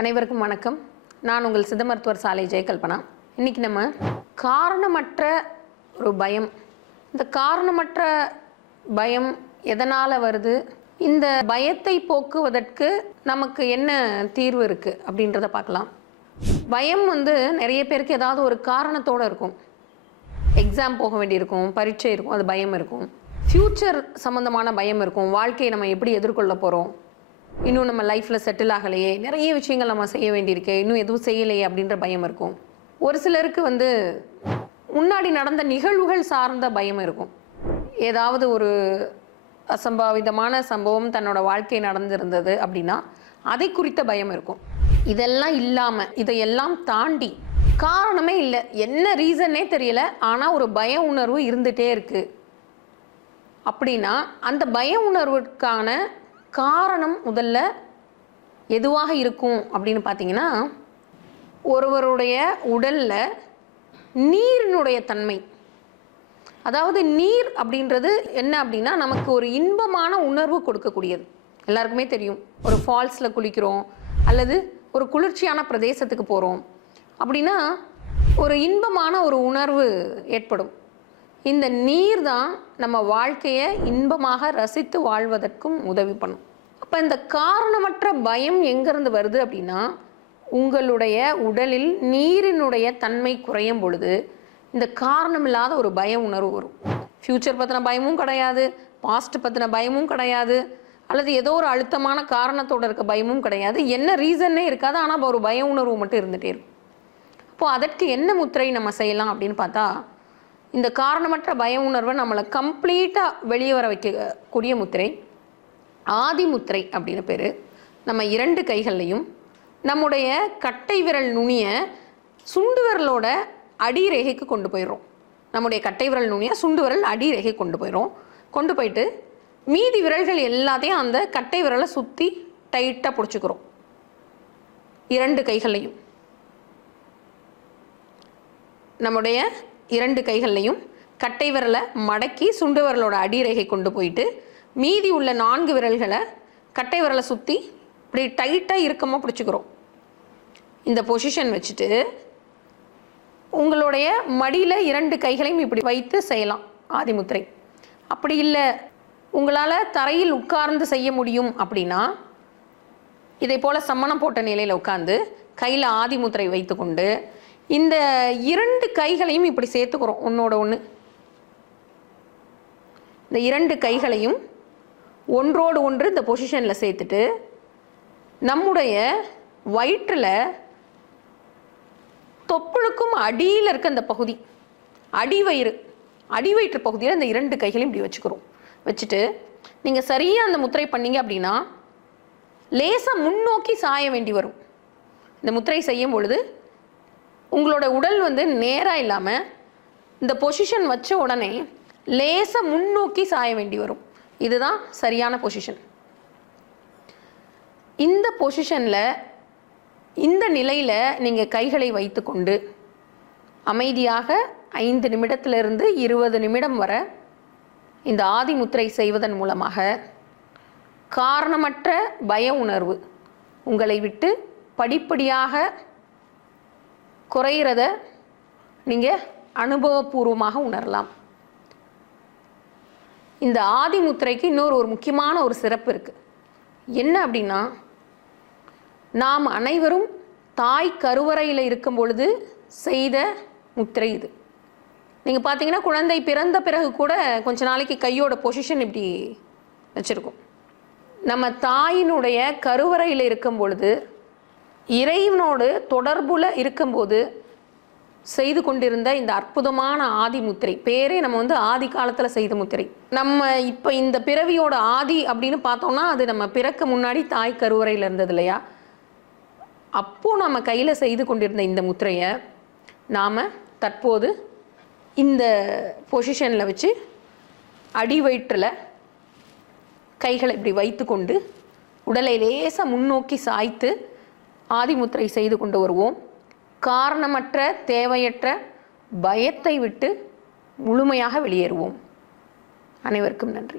அனைவருக்கும் வணக்கம். நான் உங்கள் சித்த மருத்துவர் சாலை ஜெயகல்பனா. இன்றைக்கி நம்ம காரணமற்ற ஒரு பயம், இந்த காரணமற்ற பயம் எதனால் வருது, இந்த பயத்தை போக்குவதற்கு நமக்கு என்ன தீர்வு இருக்குது அப்படின்றத பார்க்கலாம். பயம் நிறைய பேருக்கு ஏதாவது ஒரு காரணத்தோடு இருக்கும். எக்ஸாம் போக வேண்டியிருக்கும், பரீட்சை இருக்கும், அது பயம் இருக்கும். ஃப்யூச்சர் சம்மந்தமான பயம் இருக்கும். வாழ்க்கையை நம்ம எப்படி எதிர்கொள்ள போகிறோம், இன்னும் நம்ம லைஃப்பில் செட்டில் ஆகலையே, நிறைய விஷயங்கள் நம்ம செய்ய வேண்டியிருக்கு, இன்னும் எதுவும் செய்யலையே அப்படின்ற பயம் இருக்கும். ஒரு சிலருக்கு முன்னாடி நடந்த நிகழ்வுகள் சார்ந்த பயம் இருக்கும். ஏதாவது ஒரு அசம்பாவிதமான சம்பவம் தன்னோட வாழ்க்கை நடந்திருந்தது அப்படின்னா அதை குறித்த பயம் இருக்கும். இதெல்லாம் இல்லாமல், இதையெல்லாம் தாண்டி காரணமே இல்லை, என்ன ரீசனே தெரியல, ஆனால் ஒரு பய உணர்வு இருந்துகிட்டே இருக்குது அப்படின்னா அந்த பய உணர்வுக்கான காரணம் முதல்ல எதுவாக இருக்கும் அப்படின்னு பார்த்தீங்கன்னா, ஒருவருடைய உடலில் நீரினுடைய தன்மை. அதாவது நீர் அப்படின்றது என்ன அப்படின்னா, நமக்கு ஒரு இன்பமான உணர்வு கொடுக்கக்கூடியது. எல்லாருக்குமே தெரியும், ஒரு ஃபால்ஸில் குளிக்கிறோம் அல்லது ஒரு குளிர்ச்சியான பிரதேசத்துக்கு போகிறோம் அப்படின்னா ஒரு இன்பமான ஒரு உணர்வு ஏற்படும். இந்த நீர் தான் நம்ம வாழ்க்கையை இன்பமாக ரசித்து வாழ்வதற்கும் உதவி பண்ணும். அப்போ இந்த காரணமற்ற பயம் எங்கேருந்து வருது அப்படின்னா, உங்களுடைய உடலில் நீரினுடைய தன்மை குறையும் பொழுது இந்த காரணமில்லாத ஒரு பய உணர்வு வரும். ஃப்யூச்சர் பற்றின பயமும் கிடையாது, பாஸ்ட் பற்றின பயமும் கிடையாது, அல்லது ஏதோ ஒரு அழுத்தமான காரணத்தோடு இருக்க பயமும் கிடையாது, என்ன ரீசன்னே இருக்காது, ஆனால் ஒரு பய உணர்வு மட்டும் இருந்துகிட்டே இருக்கும். அப்போது அதற்கு என்ன முத்திரை நம்ம செய்யலாம் அப்படின்னு பார்த்தா, இந்த காரணமற்ற பய உணர்வை நம்மளை கம்ப்ளீட்டாக வெளியே வர வைக்கக்கூடிய முத்திரை ஆதி முத்திரை அப்படின்னு பேர். நம்ம 2 கைகள்லையும் நம்முடைய கட்டை விரல் நுனியை சுண்டு விரலோட அடி ரேகைக்கு கொண்டு போயிடுறோம். நம்முடைய கட்டை விரல் நுனியை சுண்டு விரல் அடி ரேகை கொண்டு போயிடும். கொண்டு போயிட்டு மீதி விரல்கள் எல்லாத்தையும் அந்த கட்டை விரலை சுற்றி டைட்டாக பிடிச்சிக்கிறோம். 2 கைகள்லையும் நம்முடைய 2 கைகள்லையும் கட்டை விரலை மடக்கி சுண்டு விரலோட அடிரேகை கொண்டு போயிட்டு மீதி உள்ள 4 விரல்களை கட்டை விரலை சுற்றி இப்படி டைட்டாக இறுக்கமாக பிடிச்சிக்கிறோம். இந்த பொசிஷன் வச்சுட்டு உங்களுடைய மடியில் 2 கைகளையும் இப்படி வைத்து செய்யலாம் ஆதிமுத்திரை. அப்படி இல்லை, உங்களால் தரையில் உட்கார்ந்து செய்ய முடியும் அப்படின்னா இதை போல் சம்மணம் போட்ட நிலையில் உட்காந்து கையில் ஆதிமுத்திரை வைத்து கொண்டு இந்த 2 கைகளையும் இப்படி சேர்த்துக்கிறோம் ஒன்றோட ஒன்று. இந்த 2 கைகளையும் ஒன்றோடு ஒன்று இந்த பொசிஷனில் சேர்த்துட்டு நம்முடைய வயிற்றில் தொப்புளுக்கும் அடியில் இருக்க அந்த பகுதி அடிவயிற்று பகுதியில் இந்த 2 கைகளையும் இப்படி வச்சுக்கிறோம். வச்சுட்டு நீங்கள் சரியாக அந்த முத்திரை பண்ணீங்க அப்படின்னா லேசாக முன்னோக்கி சாய வேண்டி வரும். இந்த முத்திரை செய்யும் பொழுது உங்களோட உடல் நேராக இல்லாமல் இந்த பொசிஷன் வச்ச உடனே லேசாக முன்னோக்கி சாய வேண்டி வரும். இதுதான் சரியான பொசிஷன். இந்த பொசிஷனில் இந்த நிலையில் நீங்கள் கைகளை வைத்து கொண்டு அமைதியாக 5 நிமிடத்திலிருந்து 20 நிமிடம் வரை இந்த ஆதி முத்திரை செய்வதன் மூலமாக காரணமற்ற பய உணர்வு உங்களை விட்டு படிப்படியாக குறைகிறத நீங்கள் அனுபவபூர்வமாக உணரலாம். இந்த ஆதி முத்திரைக்கு இன்னொரு முக்கியமான ஒரு சிறப்பு இருக்குது. என்ன அப்படின்னா, நாம் அனைவரும் தாய் கருவறையில் இருக்கும் பொழுது செய்த முத்திரை இது. நீங்கள் பார்த்தீங்கன்னா குழந்தை பிறந்த பிறகு கூட கொஞ்ச நாளைக்கு கையோட பொசிஷன் இப்படி வச்சுருக்கோம். நம்ம தாயினுடைய கருவறையில் இருக்கும் பொழுது இறைவனோடு தொடர்புல இருக்கும்போது செய்து கொண்டிருந்த இந்த அற்புதமான ஆதி முத்திரை பேரே நம்ம ஆதி காலத்தில் செய்த முத்திரை. நம்ம இப்போ இந்த பிறவியோட ஆதி அப்படின்னு பார்த்தோம்னா அது நம்ம பிறக்க முன்னாடி தாய் கருவறையில் இருந்தது இல்லையா, அப்போது நம்ம கையில் செய்து கொண்டிருந்த இந்த முத்திரையை நாம் தற்போது இந்த பொசிஷனில் வச்சு அடி வயிற்றில் கைகளை இப்படி வைத்து கொண்டு உடலை லேசாக முன்னோக்கி சாய்த்து ஆதிமுத்திரை செய்து கொண்டு வருவோம். காரணமற்ற தேவையற்ற பயத்தை விட்டு முழுமையாக வெளியேறுவோம். அனைவருக்கும் நன்றி.